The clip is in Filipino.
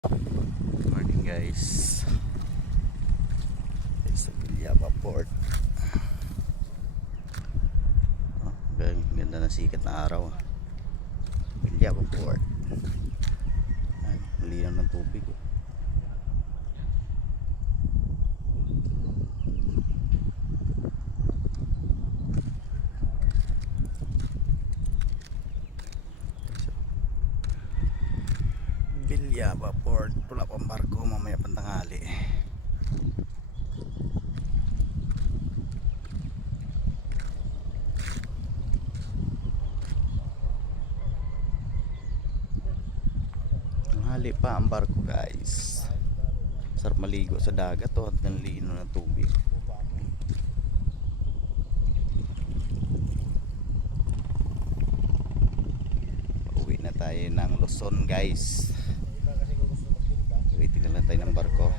Good morning guys. Sa Bilyaba Port. Ganda ng sikat na araw. Bilyaba Port. Malinaw ng tubig. Bilyaba Port. Wala pang barko, mamaya pang tanghali. Tanghali pa ang barko guys. Sarap maligo sa dagat at ang lino ng tubig. Uwi na tayo ng Luzon guys. Waiting na lang tayo ng barko.